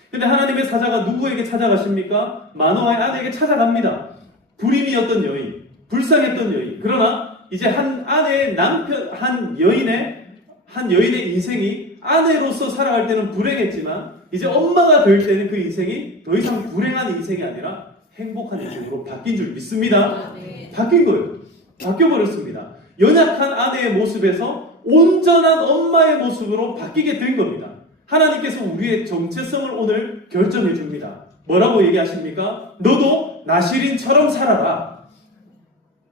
근데 하나님의 사자가 누구에게 찾아가십니까? 마노아의 아내에게 찾아갑니다. 불임이었던 여인, 불쌍했던 여인. 그러나 이제 한 아내의 남편, 한 여인의 인생이 아내로서 살아갈 때는 불행했지만 이제 엄마가 될 때는 그 인생이 더 이상 불행한 인생이 아니라 행복한 인생으로 바뀐 줄 믿습니다. 바뀐 거예요. 바뀌어버렸습니다. 연약한 아내의 모습에서 온전한 엄마의 모습으로 바뀌게 된 겁니다. 하나님께서 우리의 정체성을 오늘 결정해 줍니다. 뭐라고 얘기하십니까? 너도 나시린처럼 살아라.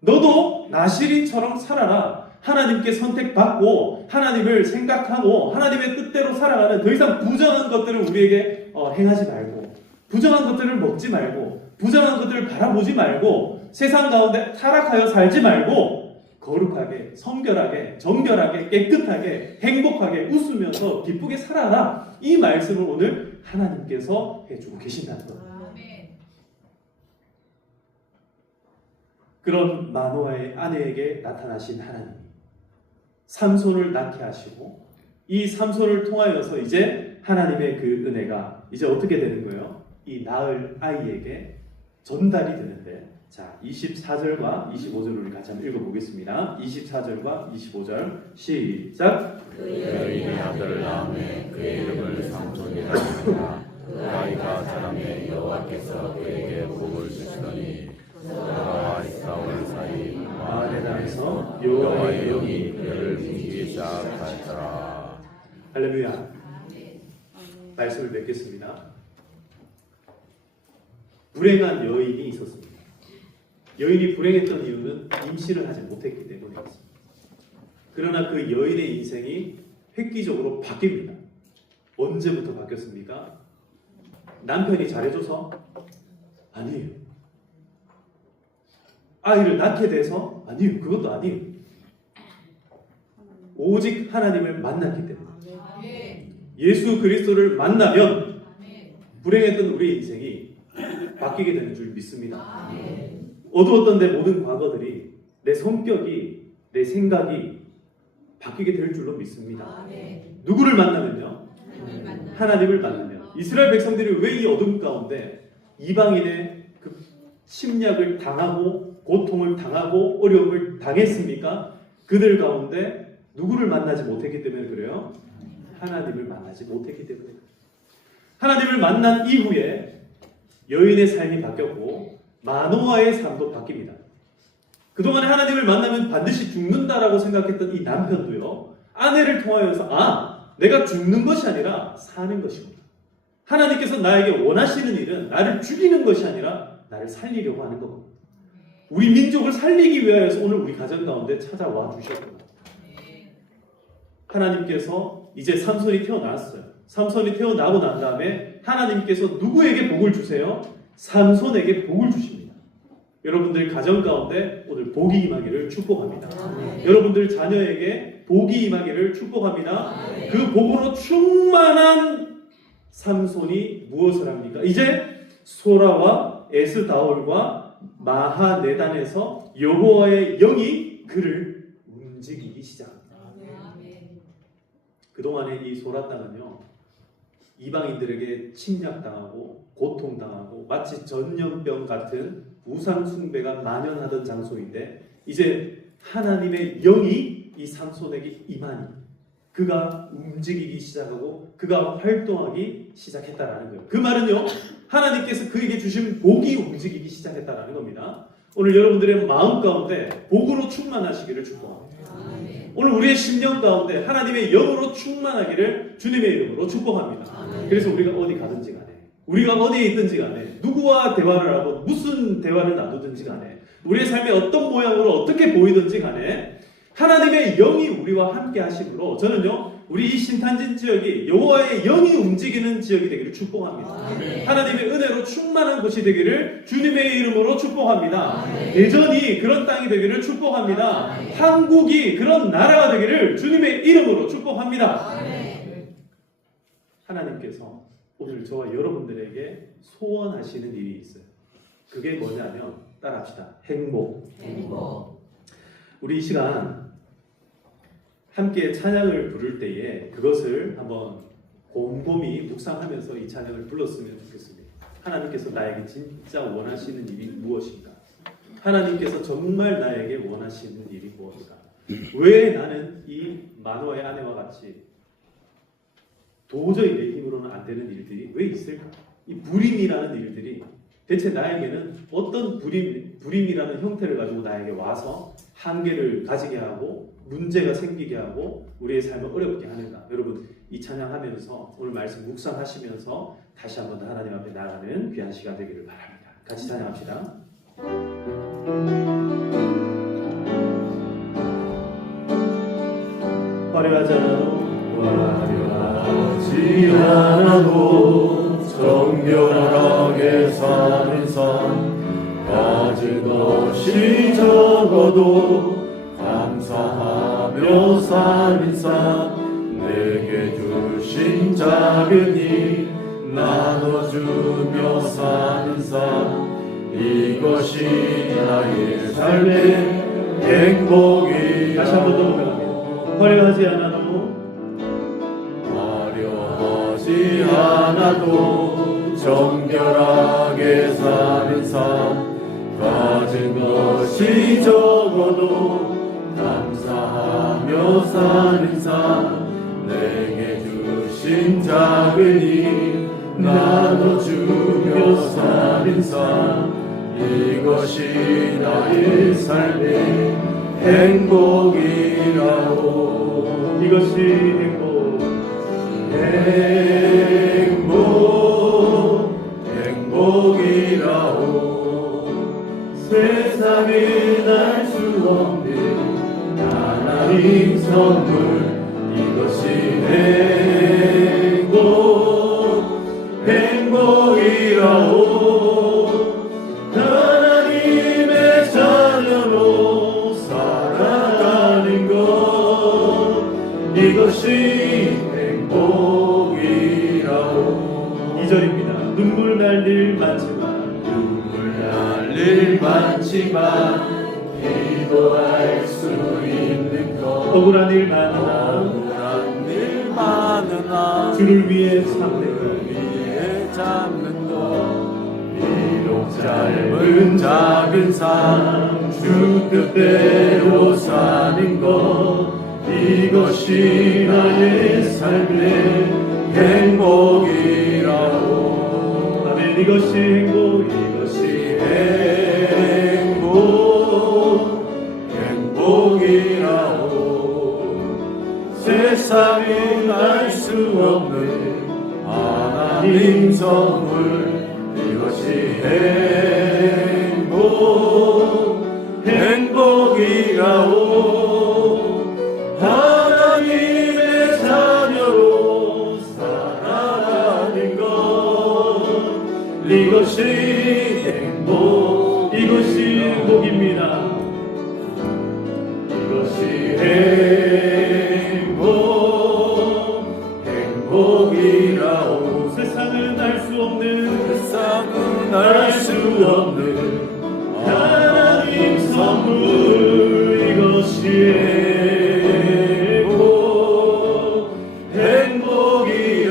너도 나시린처럼 살아라. 하나님께 선택받고 하나님을 생각하고 하나님의 뜻대로 살아가는 더 이상 부정한 것들을 우리에게 행하지 말고, 부정한 것들을 먹지 말고, 부정한 것들을 바라보지 말고, 세상 가운데 타락하여 살지 말고 거룩하게, 성결하게, 정결하게, 깨끗하게, 행복하게, 웃으면서 기쁘게 살아라. 이 말씀을 오늘 하나님께서 해주고 계신다는 겁니다. 그런 마노아의 아내에게 나타나신 하나님이 삼손을 낳게 하시고, 이 삼손을 통하여서 이제 하나님의 그 은혜가 이제 어떻게 되는 거예요? 이 낳을 아이에게 전달이 되는데, 자, 24절과 25절을 우리 같이 한번 읽어보겠습니다. 24절과 25절 시작. 그 여인의 아들을 낳음에 그의 이름을 삼손이라 하니라. 그 아이가 자라매 여호와께서 그에게 복을 주시더니 그가 사울 사이 마네단에서 여호와의 영이 그를 움직이기 시작하였더라. 할렐루야. 말씀을 맺겠습니다. 불행한 여인이 있었습니다. 여인이 불행했던 이유는 임신을 하지 못했기 때문이었습니다. 그러나 그 여인의 인생이 획기적으로 바뀝니다. 언제부터 바뀌었습니까? 남편이 잘해줘서? 아니에요. 아이를 낳게 돼서? 아니에요. 그것도 아니에요. 오직 하나님을 만났기 때문에. 예수 그리스도를 만나면 불행했던 우리의 인생이 바뀌게 되는 줄 믿습니다. 어두웠던 내 모든 과거들이, 내 성격이, 내 생각이 바뀌게 될 줄로 믿습니다. 누구를 만나면요? 하나님을 만나면. 이스라엘 백성들이 왜 이 어둠 가운데 이방인의 그 침략을 당하고 고통을 당하고 어려움을 당했습니까? 그들 가운데 누구를 만나지 못했기 때문에 그래요? 하나님을 만나지 못했기 때문에 그래요. 하나님을 만난 이후에 여인의 삶이 바뀌었고 마노아의 삶도 바뀝니다. 그동안에 하나님을 만나면 반드시 죽는다라고 생각했던 이 남편도요, 아내를 통하여서 내가 죽는 것이 아니라 사는 것이구나. 하나님께서 나에게 원하시는 일은 나를 죽이는 것이 아니라 나를 살리려고 하는 겁니다. 우리 민족을 살리기 위하여서 오늘 우리 가정 가운데 찾아와 주셨구나. 하나님께서 이제 삼손이 태어났어요. 삼손이 태어나고 난 다음에 하나님께서 누구에게 복을 주세요? 삼손에게 복을 주십니다. 여러분들 가정 가운데 오늘 복이 임하기를 축복합니다. 여러분들 자녀에게 복이 임하기를 축복합니다. 그 복으로 충만한 삼손이 무엇을 합니까? 이제 소라와 에스다올과 마하네단에서 여호와의 영이 그를 움직이기 시작합니다. 그동안의 이 소라 땅은요, 이방인들에게 침략당하고 고통당하고 마치 전염병 같은 우상 숭배가 만연하던 장소인데, 이제 하나님의 영이 이 삼손에게 임하니 그가 움직이기 시작하고 그가 활동하기 시작했다라는 거예요. 그 말은요, 하나님께서 그에게 주신 복이 움직이기 시작했다라는 겁니다. 오늘 여러분들의 마음 가운데 복으로 충만하시기를 축복합니다. 오늘 우리의 심령 가운데 하나님의 영으로 충만하기를 주님의 이름으로 축복합니다. 그래서 우리가 어디 가든지 간에, 우리가 어디에 있든지 간에, 누구와 대화를 하고 무슨 대화를 나누든지 간에, 우리의 삶이 어떤 모양으로 어떻게 보이든지 간에 하나님의 영이 우리와 함께 하심으로 저는요, 우리 이 신탄진 지역이 여호와의 영이 움직이는 지역이 되기를 축복합니다. 하나님의 은혜로 충만한 곳이 되기를 주님의 이름으로 축복합니다. 대전이 그런 땅이 되기를 축복합니다. 한국이 그런 나라가 되기를 주님의 이름으로 축복합니다. 하나님께서 오늘 저와 여러분들에게 소원하시는 일이 있어요. 그게 뭐냐면, 따라합시다. 행복. 우리 이 시간 함께 찬양을 부를 때에 그것을 한번 곰곰이 묵상하면서 이 찬양을 불렀으면 좋겠습니다. 하나님께서 나에게 진짜 원하시는 일이 무엇인가? 하나님께서 정말 나에게 원하시는 일이 무엇인가? 왜 나는 이 마노아의 아내와 같이 도저히 내 힘으로는 안 되는 일들이 왜 있을까? 이 불임이라는 일들이 대체 나에게는 어떤 불임 불임이라는 형태를 가지고 나에게 와서 한계를 가지게 하고 문제가 생기게 하고 우리의 삶을 어렵게 하는가? 여러분 이 찬양하면서 오늘 말씀 묵상하시면서 다시 한번 더 하나님 앞에 나가는 귀한 시간 되기를 바랍니다. 같이 찬양합시다. 화려하지 않아도 정결하게 사는 삶 가진 것이 적어도 감사하며 사는 삶 내게 주신 작은 일 나눠주며 사는 삶 이것이 나의 삶의 행복이야. 다시 한번 더 고백합니다. 화려하지 않아도 정결하게 사는 삶 가진 것이 적어도 감사하며 사는 삶 내게 주신 작은 일 나눠주며 사는 삶 이것이 나의 삶의 행복이라고. 이것이 행복이라고. 세상에 날 수 없는 하나님 선물 이것이 행복이라고. 하나님의 자녀로 살아가는 것 이것이 행복이라고. 2절입니다. 눈물 날 일 많지만 기도할 수 있는 것 억울한 일 많으나 주를 위해 잡는 것 비록 짧은 작은 삶 주 뜻대로 사는 것 이것이 나의 삶의 행복이라고. 아멘. 이것이 행복이라고. 세상에 알 수 없는 하나님 선물 이것이 행복이라고. 하나님의 자녀로 살아가는 것 이것이 행복입니다. 이것이 행복이라고. 세상은 알 수 없는 하나님 선물 이것이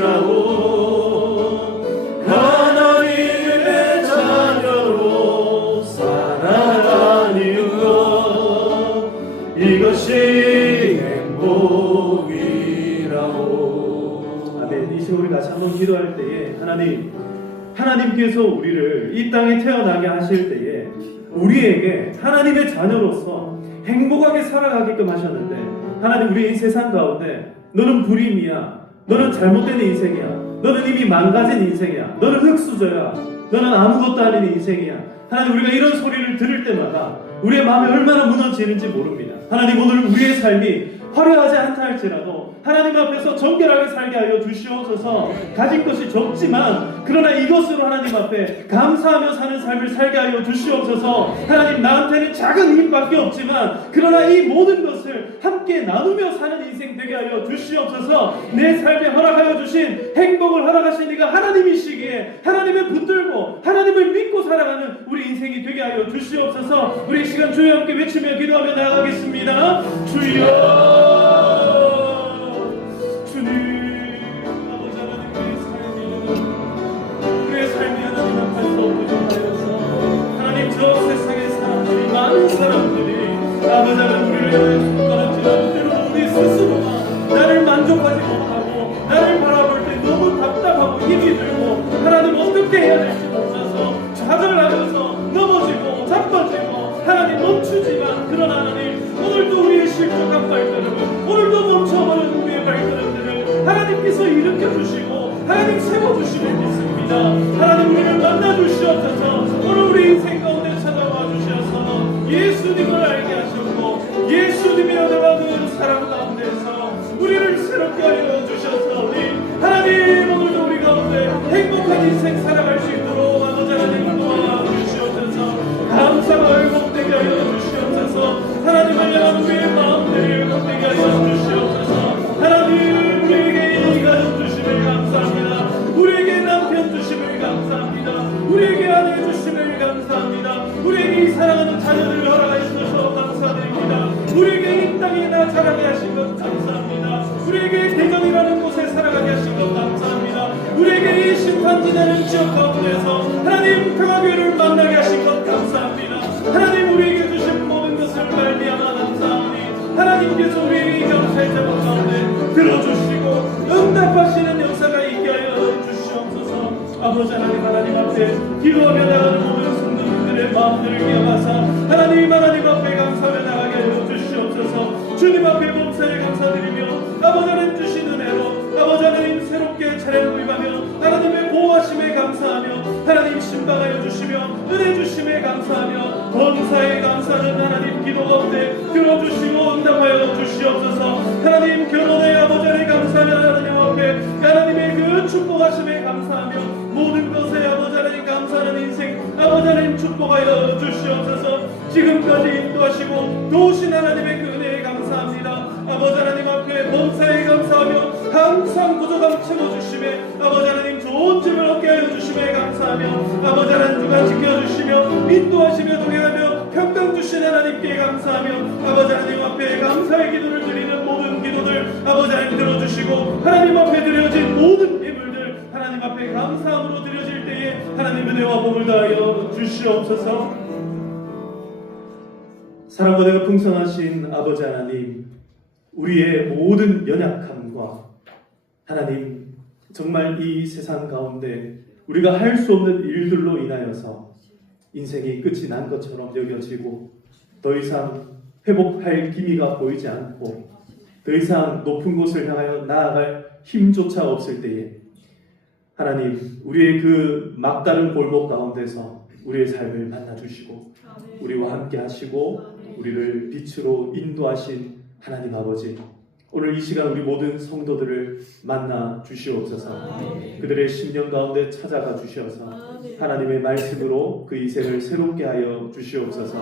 행복이라고. 하나님의 자녀로 살아가는 것 이것이 행복이라고. 아멘. 이 시간 우리 같이 한번 기도할 때에 하나님께서 우리를 이 땅에 태어나게 하실 때에 우리에게 하나님의 자녀로서 행복하게 살아가게끔 하셨는데 하나님 우리 이 세상 가운데 너는 불임이야, 너는 잘못된 인생이야, 너는 이미 망가진 인생이야, 너는 흙수저야, 너는 아무것도 아닌 인생이야. 하나님 우리가 이런 소리를 들을 때마다 우리의 마음이 얼마나 무너지는지 모릅니다. 하나님 오늘 우리의 삶이 화려하지 않다 할지라도 하나님 앞에서 정결하게 살게 하여 주시옵소서. 가진 것이 적지만 그러나 이것으로 하나님 앞에 감사하며 사는 삶을 살게 하여 주시옵소서. 하나님 나한테는 작은 힘밖에 없지만 그러나 이 모든 것을 함께 나누며 사는 인생 되게 하여 주시옵소서. 내 삶에 허락하여 주신 행복을 허락하신 이가 하나님이시기에 하나님을 붙들고 하나님을 믿고 살아가는 우리 인생이 되게 하여 주시옵소서. 우리 이 시간 주여 함께 외치며 기도하며 나아가겠습니다. 주여 주님, 아버지 하나님 우리의 삶이 하나님 앞에서 부족하여서 하나님 저 세상의 사람들이 많은 사람들이 아버지 하나님 우리를 손가락질하고 때로는 우리 스스로가 나를 만족하지 못하고 나를 바라볼 때 너무 답답하고 힘이 들고 하나님 어떻게 해야 될지 몰라서 좌절하여서 넘어지고 자빠지고 자라게 하신 것 감사합니다. 우리에게 대전이라는 곳에 살아가게 하신 것 감사합니다. 우리에게 이 심판지대는 지역 가운데서 하나님 평화교회를 만나게 하신 것 감사합니다. 하나님 우리에게 주신 모든 것을 말미암아 감사하오니 하나님께서 우리에게 이 감사의 제목 가운데 들어주시고 응답하시는 역사가 있게 하여 주시옵소서. 아버지 하나님 앞에 기도하며 나가는 모든 성도님들의 마음들을 기억하사 하나님 앞에 감사하며 나가게 하여 주시옵소서. 주님 앞에 범사에 감사드리며 아버지 하나님 주신 은혜로 아버지 하나님 새롭게 차례를 구입하며 하나님의 보호하심에 감사하며 하나님 신방하여 주시며 은혜 주심에 감사하며 범사에 감사하는 하나님 기도 가운데 들어주시고 응답하여 주시옵소서. 하나님 결혼에 아버지 하나님 감사하며 하나님 앞에 하나님의 그 축복하심에 감사하며 모든 것에 아버지 하나님 감사하는 인생 아버지 하나님 축복하여 주시옵소서. 지금까지 인도하시고 도우신 하나님의 그 은혜에 감사합니다. 아버지 하나님 앞에 범사에 감사하며 항상 구조감 채워주심에 아버지 하나님 좋은 집을 얻게 하여 주심에 감사하며 아버지 하나님 주가 지켜주시며 인도하시며 동행하며 평강 주신 하나님께 감사하며 아버지 하나님 앞에 감사의 기도를 드리는 모든 기도들 아버지 하나님 들어주시고 하나님 앞에 드려진 모든 예물들 하나님 앞에 감사함으로 드려질 때에 하나님 은혜와 복을 다하여 주시옵소서. 사랑과 내가 풍성하신 아버지 하나님, 우리의 모든 연약함과 하나님 정말 이 세상 가운데 우리가 할 수 없는 일들로 인하여서 인생이 끝이 난 것처럼 여겨지고 더 이상 회복할 기미가 보이지 않고 더 이상 높은 곳을 향하여 나아갈 힘조차 없을 때에 하나님 우리의 그 막다른 골목 가운데서 우리의 삶을 만나주시고 우리와 함께 하시고 우리를 빛으로 인도하신 하나님 아버지, 오늘 이 시간 우리 모든 성도들을 만나 주시옵소서. 그들의 심령 가운데 찾아가 주시어서 하나님의 말씀으로 그 인생을 새롭게 하여 주시옵소서.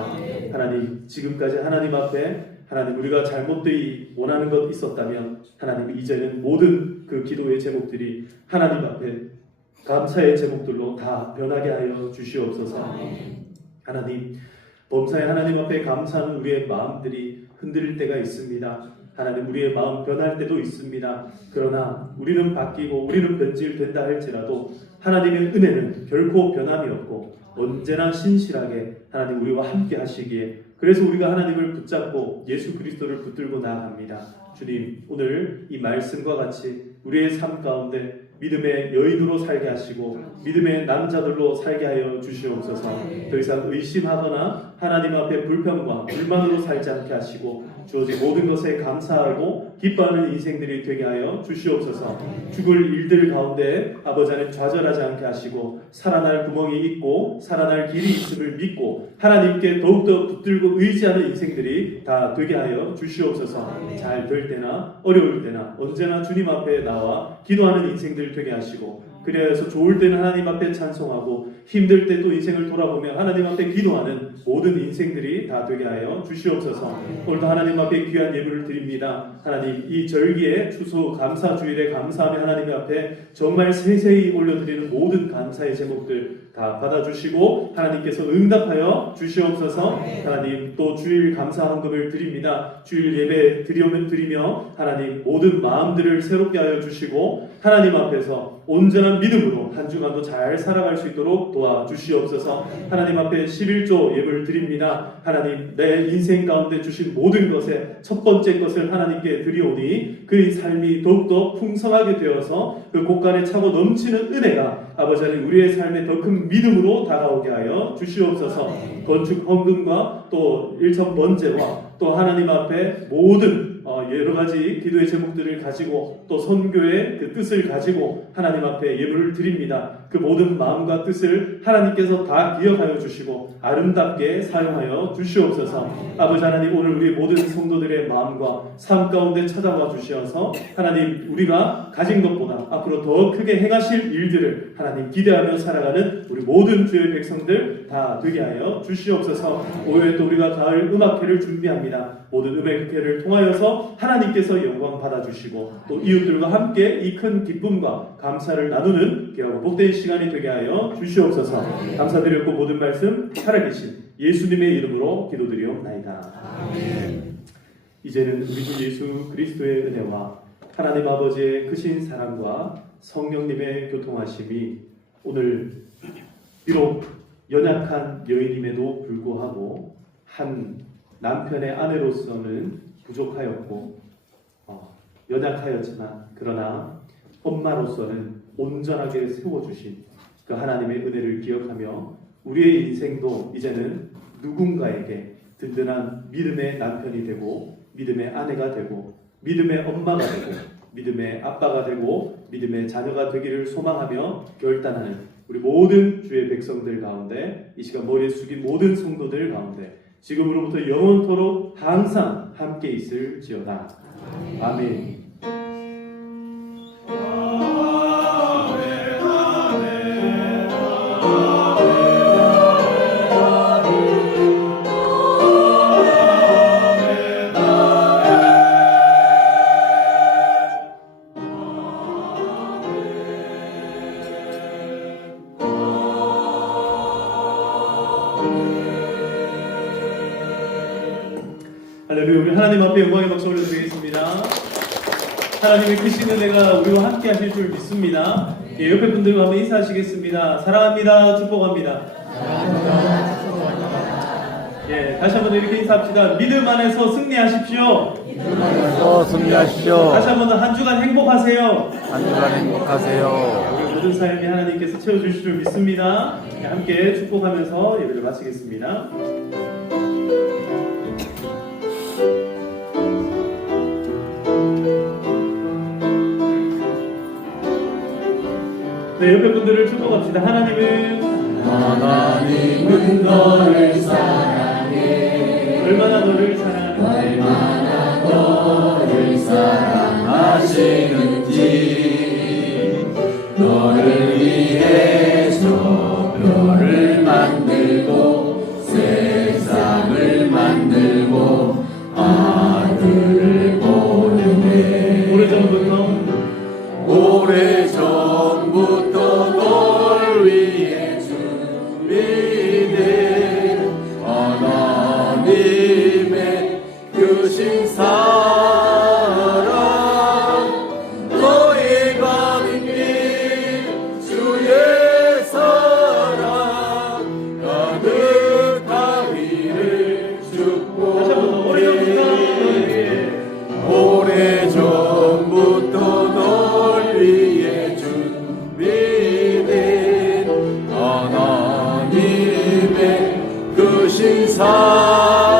하나님 지금까지 하나님 앞에 하나님 우리가 잘못되이 원하는 것 있었다면 하나님 이제는 모든 그 기도의 제목들이 하나님 앞에 감사의 제목들로 다 변하게 하여 주시옵소서. 하나님 범사에 하나님 앞에 감사하는 우리의 마음들이 흔들릴 때가 있습니다. 하나님 우리의 마음 변할 때도 있습니다. 그러나 우리는 바뀌고 우리는 변질된다 할지라도 하나님의 은혜는 결코 변함이 없고 언제나 신실하게 하나님 우리와 함께 하시기에 그래서 우리가 하나님을 붙잡고 예수 그리스도를 붙들고 나아갑니다. 주님 오늘 이 말씀과 같이 우리의 삶 가운데 믿음의 여인으로 살게 하시고 믿음의 남자들로 살게 하여 주시옵소서. 더 이상 의심하거나 하나님 앞에 불평과 불만으로 살지 않게 하시고 주어진 모든 것에 감사하고 기뻐하는 인생들이 되게 하여 주시옵소서. 죽을 일들 가운데 아버지 하나님 좌절하지 않게 하시고 살아날 구멍이 있고 살아날 길이 있음을 믿고 하나님께 더욱더 붙들고 의지하는 인생들이 다 되게 하여 주시옵소서. 잘 될 때나 어려울 때나 언제나 주님 앞에 나와 기도하는 인생들 되게 하시고 그래서 좋을 때는 하나님 앞에 찬송하고 힘들 때 또 인생을 돌아보며 하나님 앞에 기도하는 모든 인생들이 다 되게 하여 주시옵소서. 오늘도 하나님 앞에 귀한 예물을 드립니다. 하나님 이 절기에 추수 감사 주일에 감사하며 하나님 앞에 정말 세세히 올려드리는 모든 감사의 제목들 다 받아주시고 하나님께서 응답하여 주시옵소서. 하나님 또 주일 감사 헌금을 드립니다. 주일 예배 드리며 하나님 모든 마음들을 새롭게 하여 주시고 하나님 앞에서 온전한 믿음으로 한 주간도 잘 살아갈 수 있도록 도와주시옵소서. 하나님 앞에 11조 예물 드립니다. 하나님 내 인생 가운데 주신 모든 것에 첫 번째 것을 하나님께 드리오니 그 삶이 더욱더 풍성하게 되어서 그 곳간에 차고 넘치는 은혜가 아버지 하나님 우리의 삶에 더 큰 믿음으로 다가오게 하여 주시옵소서. 건축 헌금과 또 일천 번제와 또 하나님 앞에 모든 여러 가지 기도의 제목들을 가지고 또 선교의 그 뜻을 가지고 하나님 앞에 예물을 드립니다. 그 모든 마음과 뜻을 하나님께서 다 기억하여 주시고 아름답게 사용하여 주시옵소서. 아버지 하나님 오늘 우리 모든 성도들의 마음과 삶 가운데 찾아와 주시어서 하나님 우리가 가진 것보다 앞으로 더 크게 행하실 일들을 하나님 기대하며 살아가는 우리 모든 주의 백성들 다 되게 하여 주시옵소서. 오후에 또 우리가 가을 음악회를 준비합니다. 모든 음악회를 통하여서 하나님께서 영광 받아주시고 또 이웃들과 함께 이 큰 기쁨과 감사를 나누는 귀하고 복된 시간이 되게 하여 주시옵소서. 감사드렸고 모든 말씀 살아계신 예수님의 이름으로 기도드리옵나이다. 아멘. 이제는 우리 주 예수 그리스도의 은혜와 하나님 아버지의 크신 사랑과 성령님의 교통하심이 오늘 비록 연약한 여인임에도 불구하고 한 남편의 아내로서는 부족하였고 연약하였지만 그러나 엄마로서는 온전하게 세워주신 그 하나님의 은혜를 기억하며 우리의 인생도 이제는 누군가에게 든든한 믿음의 남편이 되고 믿음의 아내가 되고 믿음의 엄마가 되고 믿음의 아빠가 되고 믿음의 자녀가 되기를 소망하며 결단하는 우리 모든 주의 백성들 가운데 이 시간 머리 숙인 모든 성도들 가운데 지금으로부터 영원토록 항상 함께 있을지어다. 아멘. 할렐루야. 우리 하나님 앞에 영광의 박수 올려드리겠습니다. 하나님의 크신 은혜가 우리와 함께 하실 줄 믿습니다. 예, 옆에 분들과 한번 인사하시겠습니다. 사랑합니다. 축복합니다. 예, 다시 한번 이렇게 인사합시다. 믿음 안에서 승리하십시오. 믿음 안에서 승리하십시오. 다시 한번 한 주간 행복하세요. 한 주간 행복하세요. 우리 모든 삶이 하나님께서 채워주실 줄 믿습니다. 예, 함께 축복하면서 예배를 마치겠습니다. 네, 옆에 분들을 축복합시다. 하나님은 너를 사랑해. 얼마나 너를 사랑하는지 얼마나 너를 사랑하시는지 너를 위해 저 별을 만들고 세상을 만들고 아들을 보내네. 오래전부터 널 위해 준비된 하나님의 크신 사랑 너희가 믿는 주의 사랑 가득하기를 축복해. 오래전부터 널 위해 준비된 하나님의 크신 사랑